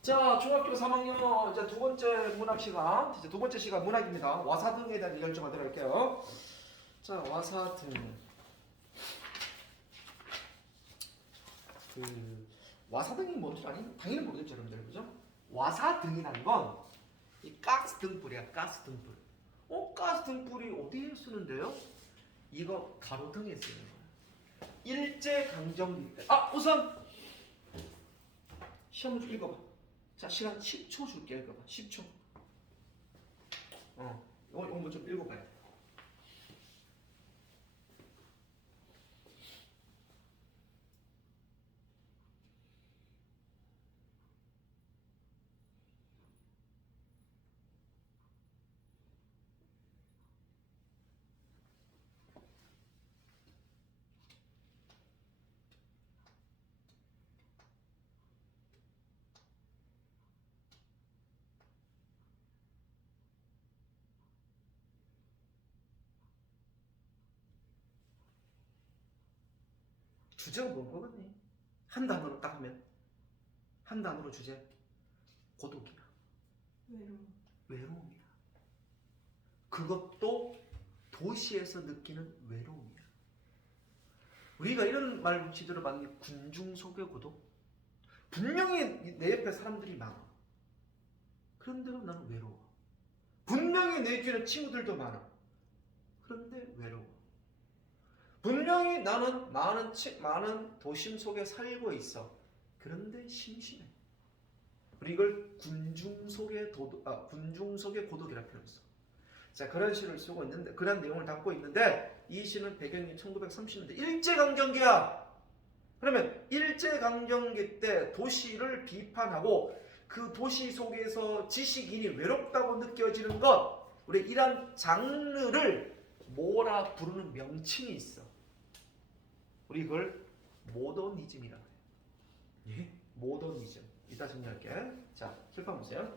자, 중학교 3학년 이제 두 번째 문학 시간, 이제 두 번째 시간 문학입니다. 와사등에 대한 얘기를 좀 하도록 할게요. 자, 와사등. 와사등이 뭔지 당연히 모르겠죠, 여러분들, 그죠? 와사등이라는 건 이 가스 등불이야, 가스 등불. 가스 등불이 어디에 쓰는데요? 이거 가로등에 쓰는 거야. 일제 강점기 때. 우선 시험을 좀 읽어봐. 자, 시간 10초 줄게. 읽어봐. 10초. 이거 한번 좀 읽어봐요. 주제가 뭔 거겠니? 한 단어로 딱 하면 한 단어로 주제 고독이야. 외로움이야. 그것도 도시에서 느끼는 외로움이야. 우리가 이런 말 붙이들어 봤는 게 군중 속의 고독. 분명히 내 옆에 사람들이 많아. 그런데도 나는 외로워. 분명히 내 주위에 친구들도 많아. 그런데 외로워. 분명히 나는 많은 도심 속에 살고 있어. 그런데 심심해. 우리 이걸 군중 속의 고독이라 표현했어. 자, 그런 시를 쓰고 있는데, 그런 내용을 담고 있는데, 이 시는 배경이 1930년대 일제강점기야. 그러면 일제강점기 때 도시를 비판하고 그 도시 속에서 지식인이 외롭다고 느껴지는 것, 우리 이런 장르를 뭐라 부르는 명칭이 있어. 우리 이걸 모더니즘이라고 해요. 예? 모더니즘. 이따 정리할게. 자, 칠판 보세요.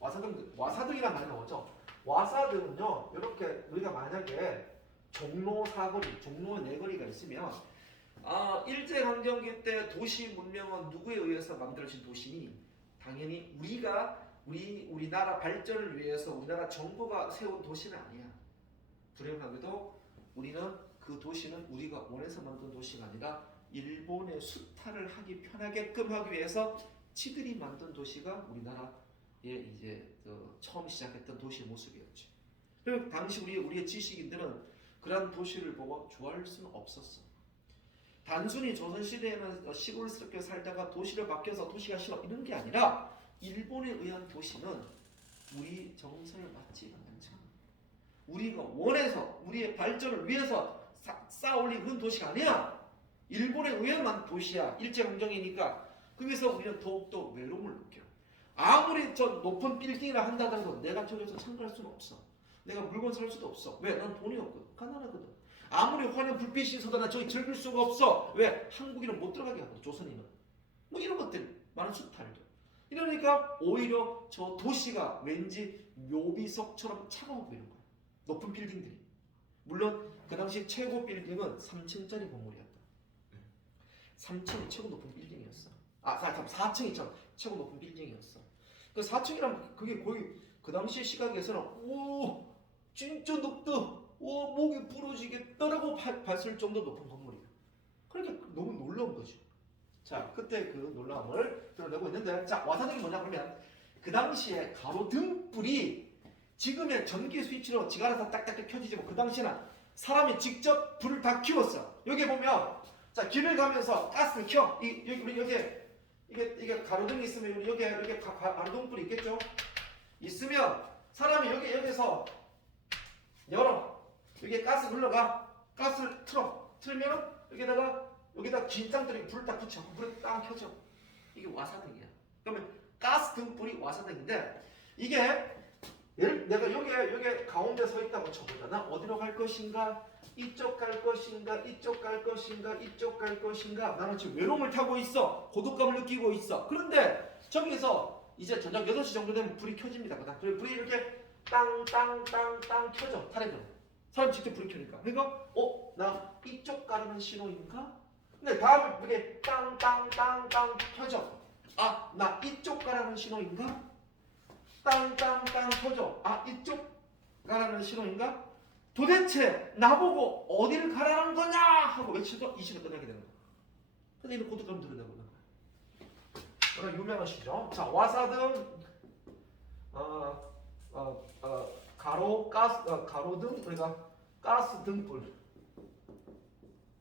와사등이란 말이 나오죠. 와사등은요, 이렇게 우리가 만약에 종로 사거리, 종로 네거리가 있으면 일제강점기 때 도시 문명은 누구에 의해서 만들어진 도시니? 당연히 우리나라 발전을 위해서 우리나라 정부가 세운 도시는 아니야. 불행하게도 우리는 그 도시는 우리가 원해서 만든 도시가 아니라 일본의 수탈을 하기 편하게끔 하기 위해서 지들이 만든 도시가 우리나라의 이제 처음 시작했던 도시의 모습이었지. 그리고 당시 우리의 지식인들은 그런 도시를 보고 좋아할 수는 없었어. 단순히 조선시대에는 시골스럽게 살다가 도시를 바뀌어서 도시가 싫어 이런 게 아니라 일본에 의한 도시는 우리 정서에 맞지가 않잖아. 우리가 원해서 우리의 발전을 위해서 쌓아올린 그런 도시가 아니야. 일본에 의한 도시야. 일제강점기니까. 거기서 우리는 더욱더 외로움을 느껴. 아무리 저 높은 빌딩이라 한다고 내가 저기서 참가할 수는 없어. 내가 물건 살 수도 없어. 왜? 난 돈이 없거든. 가난하거든. 아무리 화려한 불빛이 있어도 난 저기 즐길 수가 없어. 왜? 한국인은 못 들어가게 하거든. 조선인은. 뭐 이런 것들 많은 수탈들. 이러니까 오히려 저 도시가 왠지 묘비석처럼 차가워 보이는 거야. 높은 빌딩들이. 물론 그 당시 최고 빌딩은 3층짜리 건물이었다. 3층이 최고 높은 빌딩이었어. 4층이 참 최고 높은 빌딩이었어. 그 4층이란 그게 거의 그 당시 시각에서는 오 진짜 높다. 오 목이 부러지겠다라고 봤을 정도 높은 건물이야. 그러니까 너무 놀라운 거지. 자, 그때 그 놀라움을 드러내고 있는데, 자, 와사등이 뭐냐 그러면 그 당시에 가로등불이 지금의 전기 스위치로 지가 알아서 딱딱딱 켜지지만 그 당시에는 사람이 직접 불을 다 키웠어. 여기 보면 자, 길을 가면서 가스를 켜. 이게 가로등이 있으면 여기 가로등불이 있겠죠? 있으면 사람이 여기서 열어. 여기에 가스 흘러가. 가스를 틀면 여기다 긴장들이 불을 딱 붙여. 불이 딱 켜져. 이게 와사등이야. 그러면 가스 등불이 와사등인데 이게 내가 여기 가운데 서 있다고 쳐보자. 나 어디로 갈 것인가? 이쪽 갈 것인가? 이쪽 갈 것인가? 이쪽 갈 것인가? 나는 지금 외로움을 타고 있어. 고독감을 느끼고 있어. 그런데 저기서 이제 저녁 8시 정도 되면 불이 켜집니다. 그리고 불이 이렇게 땅땅땅땅 켜져. 사람 직접 불이 켜니까. 그러니까 나 이쪽 가는 신호인가? 근데 다음에 이게 땅땅땅땅 켜져. 아, 나 이쪽 가라는 신호인가? 땅땅땅 터져. 아, 이쪽 가라는 신호인가? 도대체 나보고 어딜 가라는 거냐? 하고 외쳐도 이 시간 끝나게 되는 거야. 근데 이거 고독감 들여다보는 거야. 그런 유명한 시죠. 자, 와사등, 가로등, 그러니까 가스 등불.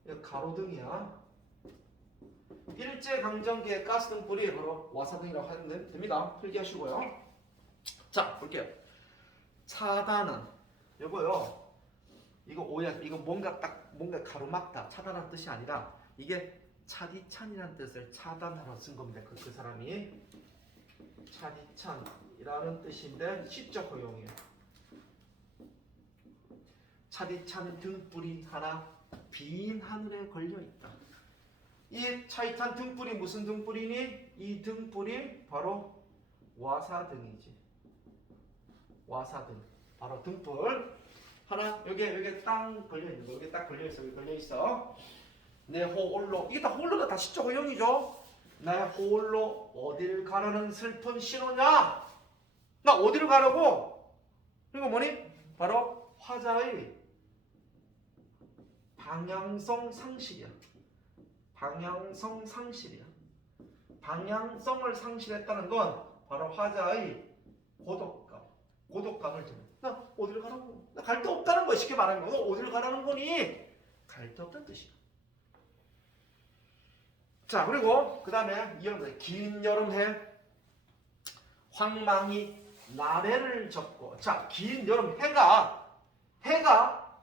이거 가로등이야. 일제강점기의 가스등불이 바로 와사등이라고 하면 됩니다. 필기하시고요. 자, 볼게요. 차단은 요거요. 이거 오해. 이거 뭔가 가로막다. 차단한 뜻이 아니라 이게 차디찬이라는 뜻을 차단하러 쓴 겁니다. 그 사람이 차디찬이라는 뜻인데 시적 허용이에요. 차디찬 등불이 하나 빈 하늘에 걸려 있다. 이 차디찬 등불이 무슨 등불이니? 이 등불이 바로 와사등이지. 와사등. 바로 등불. 하나 여기에 땅 걸려 있는 거. 여기 딱 걸려 있어. 여기 걸려 있어. 내 홀로. 이게 다 홀로가 다 시적 허용이죠. 내 홀로 어딜 가라는 슬픈 신호냐? 나 어디를 가라고? 이거 뭐니? 바로 화자의 방향성 상실이야. 방향성 상실이야. 방향성을 상실했다는 건 바로 화자의 고독감을 주는. 나 어디를 가라고? 나 갈 데 없다는 거야. 쉽게 말하면 너 어디를 가라는 거니? 갈 데 없다는 뜻이야. 자, 그리고 그 다음에 긴 여름해 황망이 나래를 접고. 자, 긴 여름 해가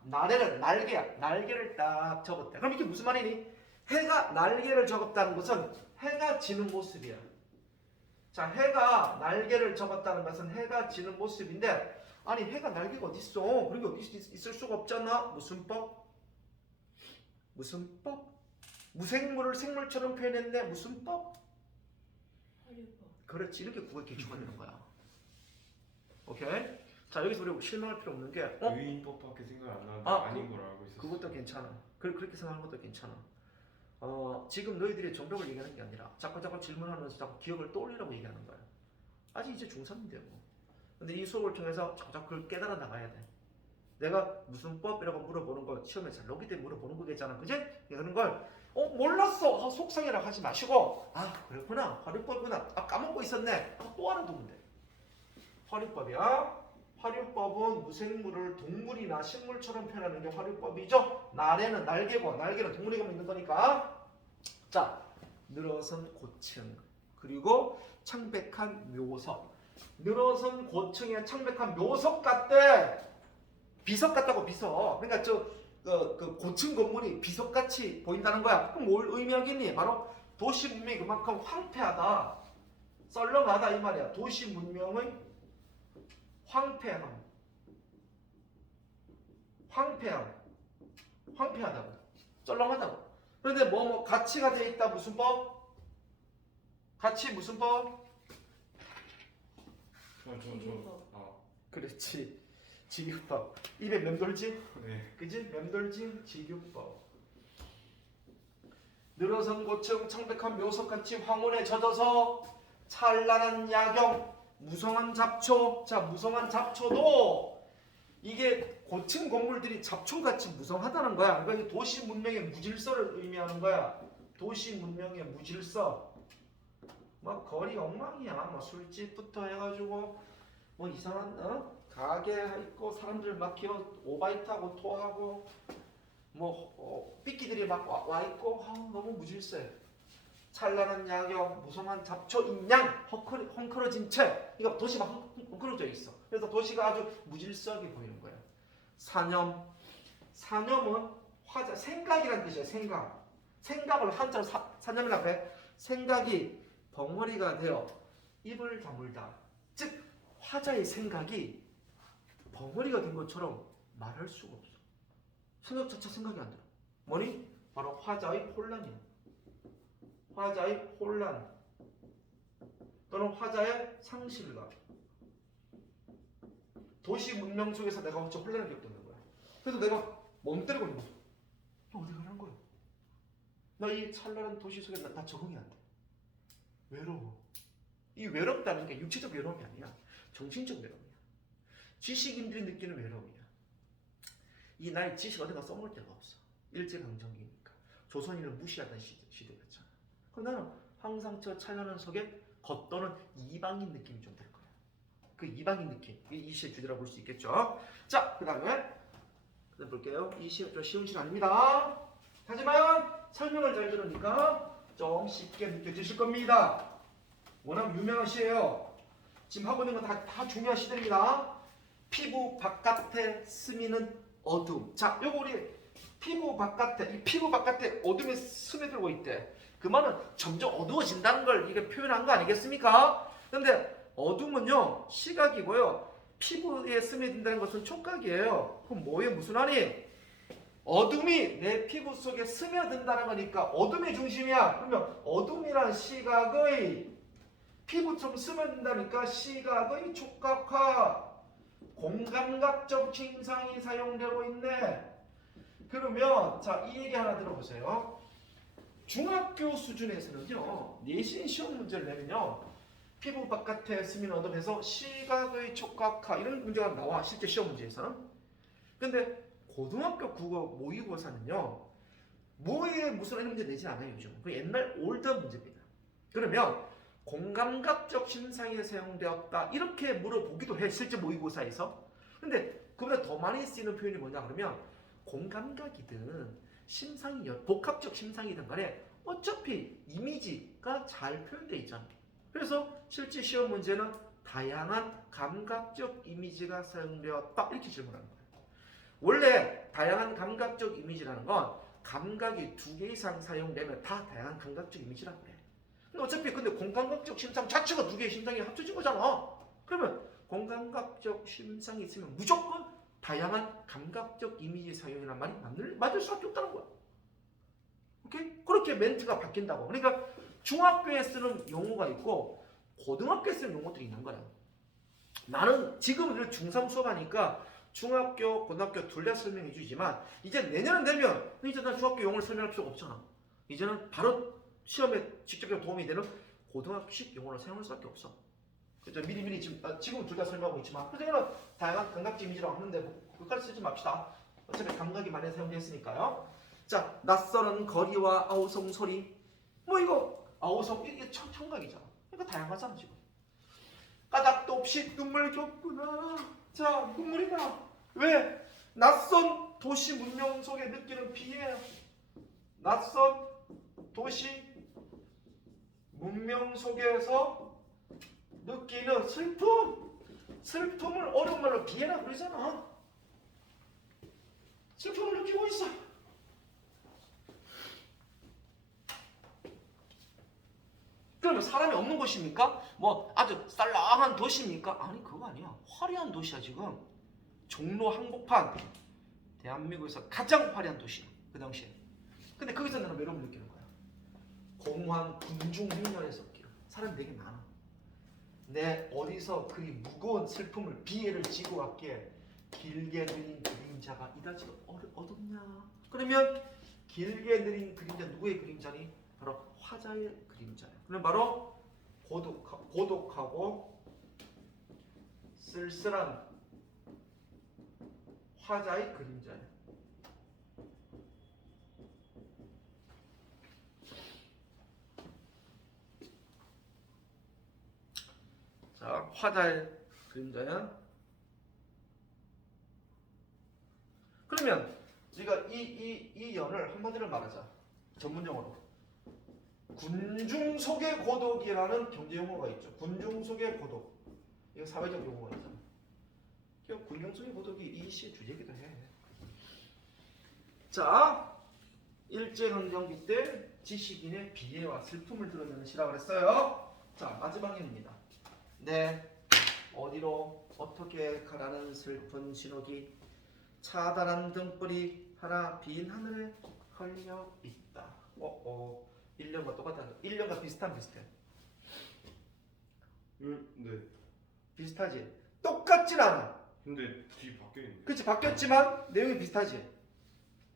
나래를 날개를 딱 접었대. 그럼 이게 무슨 말이니? 해가 날개를 접었다는 것은 해가 지는 모습이야. 자, 해가 날개를 접었다는 것은 해가 지는 모습인데, 아니 해가 날개가 어디 있어? 그런 게 어디 있을 수가 없잖아. 무슨 법? 무슨 법? 무생물을 생물처럼 표현했네. 무슨 법? 화류법. 그렇지. 이렇게 국어 기초가 되는 거야. 오케이? 자, 여기서 우리 실망할 필요 없는 게 유인법밖에 생각 안 나는데 아, 아닌 걸 알고 있었어. 그것도 괜찮아. 그렇게 생각하는 것도 괜찮아. 지금 너희들이 정답을 얘기하는 게 아니라 자꾸 질문하면서 자꾸 기억을 떠올리라고 얘기하는 거야. 아직 이제 중3인데 뭐. 근데 이 수업을 통해서 자꾸 그걸 깨달아 나가야 돼. 내가 무슨 법이라고 물어보는 거 시험에 잘 나오기 때문에 물어보는 거겠잖아. 그지? 그런 걸 몰랐어. 속상해라 하지 마시고, 아, 그랬구나. 화류법이구나. 아, 까먹고 있었네. 또 알아두면 돼. 화류법이야. 화류법은 무생물을 동물이나 식물처럼 표현하는 게 화류법이죠. 나래는 날개고, 날개는 동물이 가면 있는 거니까. 자, 늘어선 고층, 그리고 창백한 묘석. 늘어선 고층의 창백한 묘석 같대. 비석 같다고, 비석. 그러니까 그 고층 건물이 비석같이 보인다는 거야. 그럼 뭘 의미하겠니? 바로 도시 문명이 그만큼 황폐하다, 썰렁하다 이 말이야. 도시 문명의 황폐하다고, 썰렁하다고. 그런데 뭐 가치가 돼 있다. 무슨 법? 가치 무슨 법? 그렇지. 직유법. 입에 맴돌지? 네. 그지? 맴돌지? 직유법. 늘어선 고층 창백한 묘석같이 황혼에 젖어서 찬란한 야경, 무성한 잡초. 자, 무성한 잡초도 이게 고층 건물들이 잡초같이 무성하다는 거야. 그러니까 도시 문명의 무질서를 의미하는 거야. 도시 문명의 무질서. 막 거리 엉망이야. 막 술집부터 해가지고 뭐 이상한 가게 있고 사람들 막 기어 오바이 타고 토하고 뭐 삐끼들이 막 와 있고 너무 무질서해. 찬란한 야경, 무성한 잡초 인양, 헝클어진 채. 이거 도시가 헝클어져 있어. 그래서 도시가 아주 무질서하게 보이는 거야. 사념은 화자, 생각이란 뜻이야. 생각을 한자로 사념이라고 해. 생각이 벙어리가 되어 입을 다물다. 즉 화자의 생각이 벙어리가 된 것처럼 말할 수가 없어. 생각 자체 생각이 안 들어. 뭐니? 바로 화자의 혼란이야. 화자의 혼란 또는 화자의 상실감. 도시 문명 속에서 내가 어째 혼란을 겪는 거야. 그래서 내가 멍 때리고 있는 거야. 너 어디 가는 거야? 나 이 찬란한 도시 속에 나 적응이 안 돼. 외로워. 이 외롭다는 게 육체적 외로움이 아니야. 정신적 외로움이야. 지식인들이 느끼는 외로움이야. 이 나의 지식 어디가 써먹을 데가 없어. 일제강점기니까. 조선인을 무시하던 시대였잖아. 그럼 나는 항상 저 찬란한 속에 겉도는 이방인 느낌이 좀 들 거야. 그 이방인 느낌. 이 시의 주제라고 볼 수 있겠죠. 자, 그 다음에 볼게요. 이 시 좀 쉬운 시는 아닙니다. 하지만 설명을 잘 들으니까 좀 쉽게 느껴지실 겁니다. 워낙 유명한 시예요. 지금 하고 있는 건 다 중요한 시들입니다. 피부 바깥에 스미는 어둠. 자, 요거 우리 피부 바깥에 어둠이 스며들고 있대. 그 말은 점점 어두워진다는 걸 이게 표현한 거 아니겠습니까? 근데 어둠은요 시각이고요. 피부에 스며든다는 것은 촉각이에요. 그럼 뭐예요? 무슨 말이? 어둠이 내 피부 속에 스며든다는 거니까 어둠의 중심이야. 그러면 어둠이란 시각의 피부처럼 스며든다니까 시각의 촉각화, 공감각적 증상이 사용되고 있네. 그러면 자, 이 얘기 하나 들어보세요. 중학교 수준에서는요, 내신 시험 문제를 내면요, 피부 바깥에 스민 어둠에서 시각의 촉각화 이런 문제가 나와. 실제 시험 문제에서는. 근데 고등학교 국어 모의고사는요, 뭐에 무슨 이런 문제 내지 않아요. 요즘. 그 옛날 올드 문제입니다. 그러면 공감각적 심상이 사용되었다 이렇게 물어보기도 해. 실제 모의고사에서. 근데 그보다 더 많이 쓰이는 표현이 뭐냐 그러면 공감각이든 심상이 복합적 심상이든 간에 어차피 이미지가 잘 표현되어 있잖아. 그래서 실제 시험 문제는 다양한 감각적 이미지가 사용되었다 이렇게 질문하는 거예요. 원래 다양한 감각적 이미지라는 건 감각이 2개 이상 사용되면 다 다양한 감각적 이미지라고 그래. 근데 어차피 근데 공감각적 심상 자체가 2개의 심상이 합쳐진 거잖아. 그러면 공감각적 심상이 있으면 무조건 다양한 감각적 이미지 사용이란 말이 맞을 수밖에 없다는 거야. 오케이? 그렇게 멘트가 바뀐다고. 그러니까 중학교에 쓰는 용어가 있고 고등학교에 쓰는 용어들이 있는 거야. 나는 지금 중3 수업하니까 중학교, 고등학교 둘 다 설명해 주지만 이제 내년은 되면 이제 난 중학교 용어를 설명할 필요가 없잖아. 이제는 바로 시험에 직접적으로 도움이 되는 고등학교식 용어를 사용할 수밖에 없어. 그래서 미리 지금 둘 다 설명하고 있지만 그때는 다양한 감각적 이미지라고 하는데 그것까지 쓰지 맙시다. 어차피 감각이 많이 사용되어 있으니까요. 자, 낯설은 거리와 아우성 소리. 뭐 이거 아우성 이게 청각이잖아. 이거 다양하잖아 지금. 까닭도 없이 눈물 겹구나. 자, 눈물이 나. 왜? 낯선 도시 문명 속에 느끼는 비애야. 낯선 도시 문명 속에서 느끼는 슬픔. 슬픔을 어려운 말로 비애라 그러잖아. 슬픔을 느끼고 있어. 그러면 사람이 없는 곳입니까? 뭐 아주 쌀랑한 도시입니까? 아니 그거 아니야. 화려한 도시야 지금. 종로 한복판 대한민국에서 가장 화려한 도시야 그 당시에. 근데 거기서 나는 외로움을 느끼는 거야. 공황 군중 흉년에서 느끼는. 사람이 되게 많아. 내 어디서 그리 무거운 슬픔을 비애를 지고 왔기에 길게 느린 그림자가 이다지 어둡냐? 그러면 길게 느린 그림자 누구의 그림자니? 바로 화자의 그림자야. 그럼 바로 고독하고 쓸쓸한 화자의 그림자야. 자, 화자의 그림자야. 그러면 우리가 이 연을 한마디로 말하자. 전문용어로. 군중 속의 고독이라는 경제 용어가 있죠. 군중 속의 고독. 이거 사회적 용어잖아. 군중 속의 고독이 이 시의 주제이기도 해. 자, 일제강점기 때 지식인의 비애와 슬픔을 드러내는 시라고 그랬어요. 자, 마지막입니다. 네, 어디로 어떻게 가라는 슬픈 신호기 차단한 등불이 하나 빈 하늘에 걸려 있다. 1년과 똑같다. 1년과 비슷해. 네. 비슷하지? 똑같진 않아. 근데 뒤 바뀌었는데. 그렇지, 바뀌었지만 내용이 비슷하지.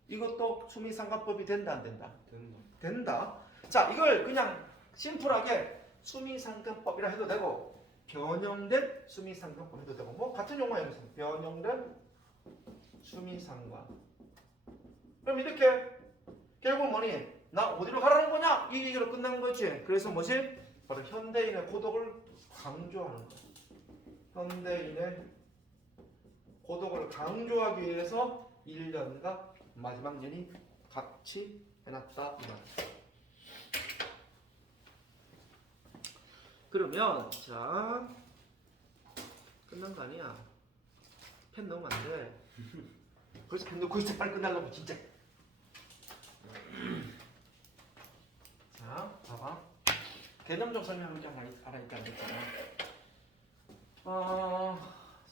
이것도 수미상관법이 된다 안 된다? 된다. 된다. 자, 이걸 그냥 심플하게 수미상근법이라 해도 되고 변형된 수미상근법 해도 되고 뭐 같은 용어예요. 변형된 수미상관. 그럼 이렇게 결국 뭐니? 나 어디로 가라는 거냐? 이 얘기로 끝난 거지. 그래서 뭐지? 바로 현대인의 고독을 강조하는 거야. 현대인의 고독을 강조하기 위해서 1년과 마지막 년이 같이 해놨다 이 말이야. 그러면 자 끝난 거 아니야. 펜 넣으면 안 돼. 그래서 펜 넣고 있어. 빨리 끝나려고 진짜. 자 봐봐. 개념적 설명을 좀 알아야겠다 그랬잖아.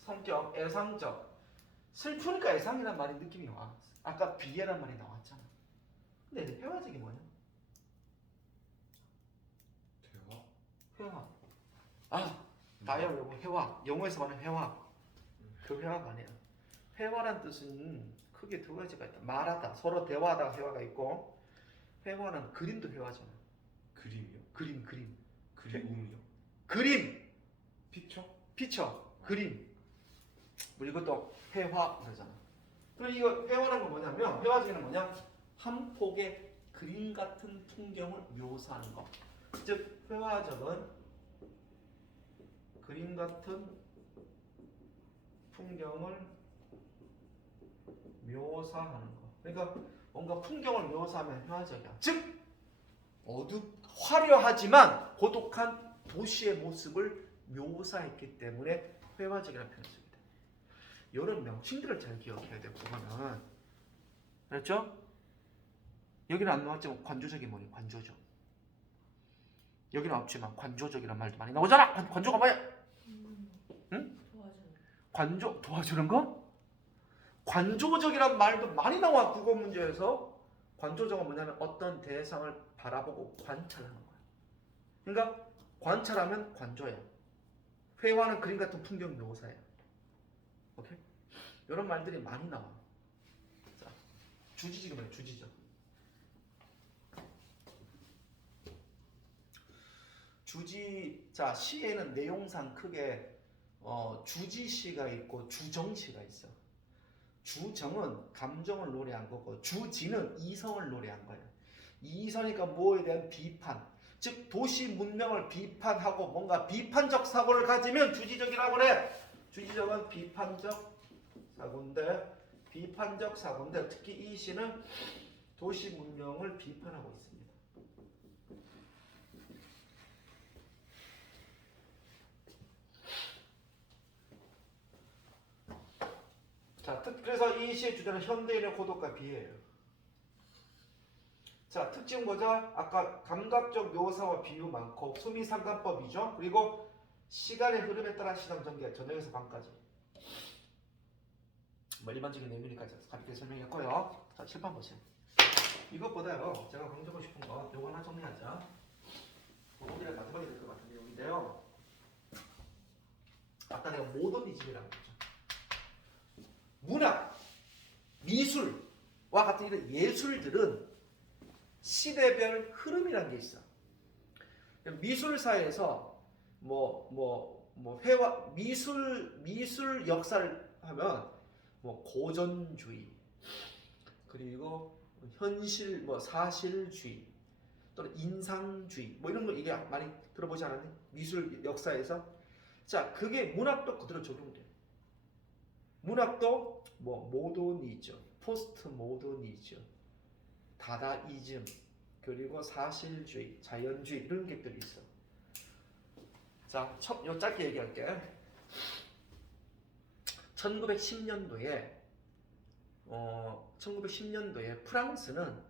성격, 애상적. 슬프니까 애상이란 말이 느낌이 와. 아까 비애란 말이 나왔잖아. 근데 회화적이 뭐냐? 대화? 회화. 나요 여러분 회화. 영어에서 말하는 회화. 그 회화가 아니야. 회화란 뜻은 크게 두 가지가 있다. 말하다. 서로 대화하다가 회화가 있고 회화는 그림도 회화잖아. 그림이요? 그림. 그림이요? 그림. 피처? 피처. 그림. 뭐 이것도 회화 그러잖아. 그럼 이거 회화라는 건 뭐냐면 회화적인 뭐냐? 한 폭의 그림 같은 풍경을 묘사하는 거. 즉 회화적은 그림 같은 풍경을 묘사하는 거. 그러니까 뭔가 풍경을 묘사하면 회화적이야. 즉 화려하지만 고독한 도시의 모습을 묘사했기 때문에 회화적이라는 표현을 쓰게 돼. 이런 명칭들을 잘 기억해야 돼. 그거는 그렇죠? 여기는 안 나왔지만 관조적이 뭐니? 관조적. 여기는 없지만 관조적이란 말도 많이 나오잖아. 관조가 뭐야? 응? 관조 도와주는 거? 관조적이란 말도 많이 나와 국어 문제에서. 관조적은 뭐냐면 어떤 대상을 바라보고 관찰하는 거야. 그러니까 관찰하면 관조야. 회화는 그림 같은 풍경 묘사야. 오케이? 이런 말들이 많이 나와. 자, 주지지가 뭐야? 주지죠. 자 시에는 내용상 크게 주지시가 있고 주정시가 있어. 주정은 감정을 노래한 거고 주지는 이성을 노래한 거야. 이성이니까 뭐에 대한 비판, 즉 도시 문명을 비판하고 뭔가 비판적 사고를 가지면 주지적이라고 그래. 주지적은 비판적 사고인데 특히 이 시는 도시 문명을 비판하고 있습니다. 자, 그래서 이 시의 주제는 현대인의 고독과 비애예요. 자, 특징 보자. 아까 감각적 묘사와 비유 많고 수미상관법이죠. 그리고 시간의 흐름에 따라 시장 전개, 저녁에서 밤까지. 뭐 일반적인 내용이니까 가볍게 설명했고요. 자, 칠판 보세요. 이것보다요, 제가 강조하고 싶은 거 요거 하나 정리하자. 오늘의 마지막이 될 것 같은 내용인데요. 아까 내가 모더니즘이라고 했죠. 문학, 미술과 같은 이런 예술들은 시대별 흐름이라는 게 있어. 미술사에서 회화 미술 역사를 하면 고전주의 그리고 현실 사실주의 또는 인상주의 이런 거 이게 많이 들어보지 않았니? 미술 역사에서. 자, 그게 문학도 그대로 적용돼. 문학도 모더니즘, 포스트 모더니즘, 다다이즘, 그리고 사실주의, 자연주의 이런 것들이 있어. 자, 요 짧게 얘기할게. 1910년도에 프랑스는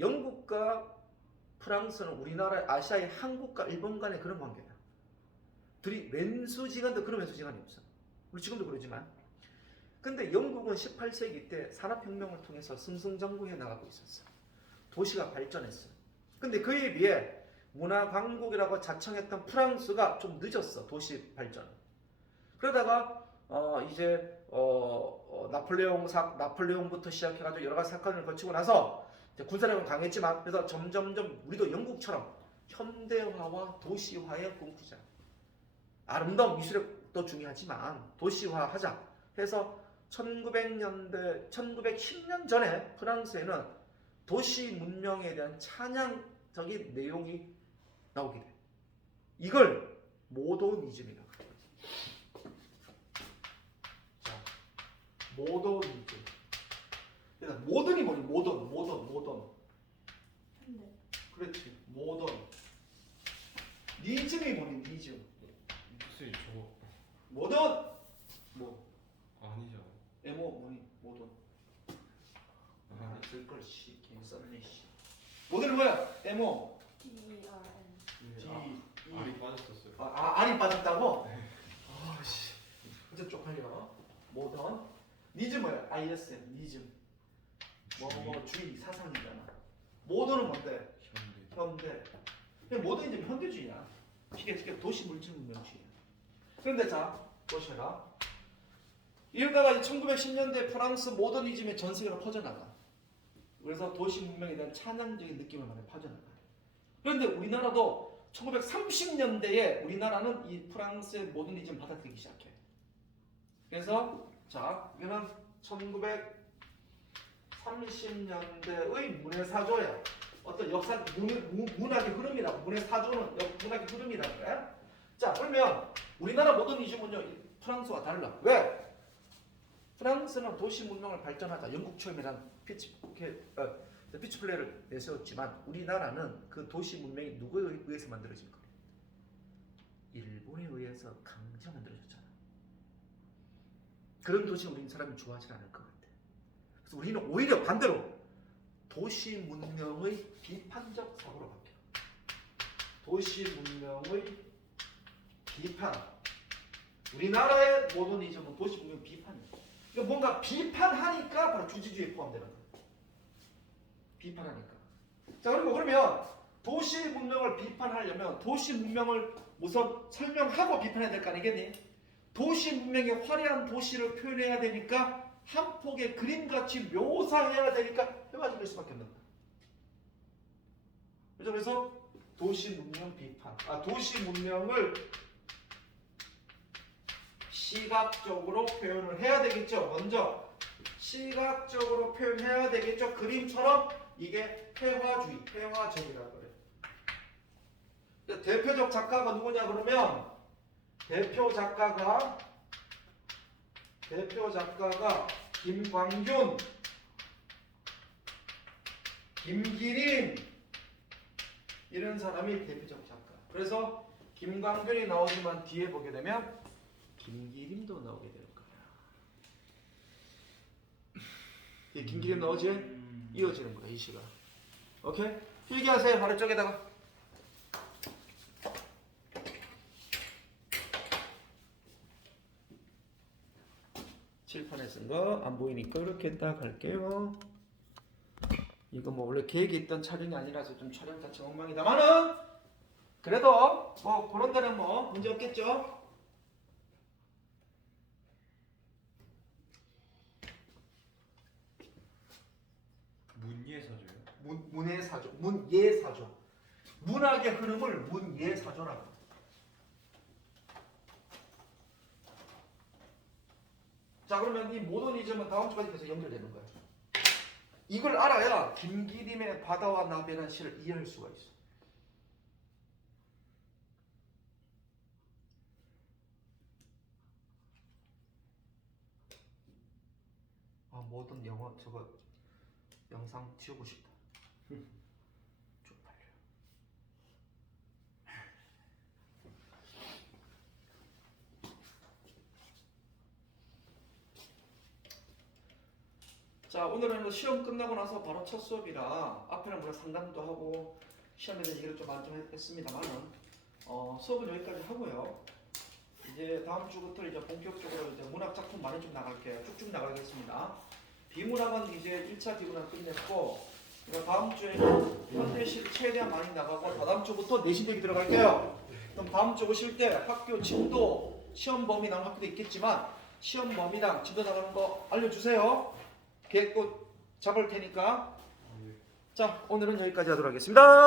영국과 프랑스는 우리나라 아시아의 한국과 일본 간의 그런 관계다. 둘이 왼수지간도 그런 왼수지간이 없어. 우리 지금도 그러지만. 근데 영국은 18세기 때 산업혁명을 통해서 승승장구해 나가고 있었어. 도시가 발전했어. 근데 그에 비해 문화강국이라고 자청했던 프랑스가 좀 늦었어. 도시 발전. 그러다가 이제 나폴레옹부터 시작해가지고 여러 가지 사건을 거치고 나서 이제 군사력은 강했지만 그래서 점점점 우리도 영국처럼 현대화와 도시화의 꿈꾸자. 아름다운 미술도 중요하지만 도시화하자 해서 1900년대 1910년 전에 프랑스에는 도시 문명에 대한 찬양적인 내용이 나오게 돼. 이걸 모더니즘이라고 해요. 자, 모더니즘. 그러니까 모던이 뭐니? 모던. 현대. 그렇지. 모던. 니즘이 뭐니? 니즘. 무슨 저거 모던. 뭐? 아니죠. 에모 뭐니? 모던. 아, 쓸걸 씨. 괜찮네 씨. 모던이 뭐야? 에모. DERN. G. 네, 알이 빠졌었어요. 알이 빠졌다고? 아씨. 어째 쪽팔려. 모던. 니즘 뭐야? ISM. 니즘. 주의 사상이잖아. 모던은 뭔데? 현대. 그냥 모던이즘 현대주의야. 이게 도시 물질 문명주의야. 그런데 자 보셔라. 이러다가 1910년대 프랑스 모더니즘의 전세계로 퍼져나가. 그래서 도시 문명에 대한 찬양적인 느낌을 많이 퍼져나가. 그런데 우리나라도 1930년대에 우리나라는 이 프랑스의 모더니즘 받아들이기 시작해. 그래서 자 이거는 1930년대의 문해사조야. 어떤 역사 문학의 흐름이라고. 문해사조는 문학의 흐름이라고 그래. 자 그러면 우리나라 모더니즘은요 프랑스와 달라. 왜? 프랑스는 도시 문명을 발전하자 영국 처음이란 피치 플레이를 내세웠지만 우리나라는 그 도시 문명이 누구에 의해서 만들어진 거예요? 일본에 의해서 강제 만들어졌잖아. 그런 도시 우리는 사람이 좋아하지 않을 것 같아. 그래서 우리는 오히려 반대로 도시 문명의 비판적 사고로 바뀌어. 도시 문명의 비판. 우리나라의 모더니즘은 도시 문명 비판이야. 그러니까 뭔가 비판하니까 바로 주지주의에 포함되는 거야. 비판하니까. 자 그리고 그러면 도시 문명을 비판하려면 도시 문명을 우선 설명하고 비판해야 될 거 아니겠니? 도시 문명의 화려한 도시를 표현해야 되니까 한 폭의 그림같이 묘사해야 되니까 해가지고 수밖에 없는 거야. 그래서 도시 문명 비판, 도시 문명을 시각적으로 표현을 해야 되겠죠. 먼저 시각적으로 표현해야 되겠죠. 그림처럼 이게 회화주의, 회화적이라고 그래요. 대표적 작가가 누구냐 그러면 대표 작가가 김광균, 김기림 이런 사람이 대표적 작가. 그래서 김광균이 나오지만 뒤에 보게 되면 김기림도 나오게 되는 거야. 김기림 나오지? 이어지는 거야 이 시가. 오케이? 필기하세요. 아래쪽에다가. 칠판에 쓴 거 안 보이니까 이렇게 딱 할게요. 이거 뭐 원래 계획이 있던 촬영이 아니라서 좀 촬영 자체 엉망이다만은 그래도 뭐 그런 데는 뭐 문제 없겠죠. 문예사조요? 문예사조, 문예사조. 문학의 흐름을 문예사조라고. 자 그러면 이 모더니즘은 다음 주까지 계속 연결되는 거야. 이걸 알아야 김기림의 바다와 나비라는 시를 이해할 수가 있어. 모든 영어 저거 영상 지우고 싶다. 쪽팔려. 자 오늘은 시험 끝나고 나서 바로 첫 수업이라 앞에는 우리가 상담도 하고 시험에 대한 얘기를 좀 많이 좀 했습니다만은 수업은 여기까지 하고요. 이제 다음 주부터 이제 본격적으로 이제 문학 작품 많이 좀 나갈게요. 쭉쭉 나가겠습니다. 비문학은 이제 1차 비문학 끝냈고 다음 주에 현대시를 최대한 많이 나가고 다다음 주부터 내신대기 들어갈게요. 그럼 다음 주 오실 때 학교 진도 시험 범위 나온 학교도 있겠지만 시험 범위랑 진도 나가는 거 알려주세요. 계획도 잡을 테니까. 자 오늘은 여기까지 하도록 하겠습니다.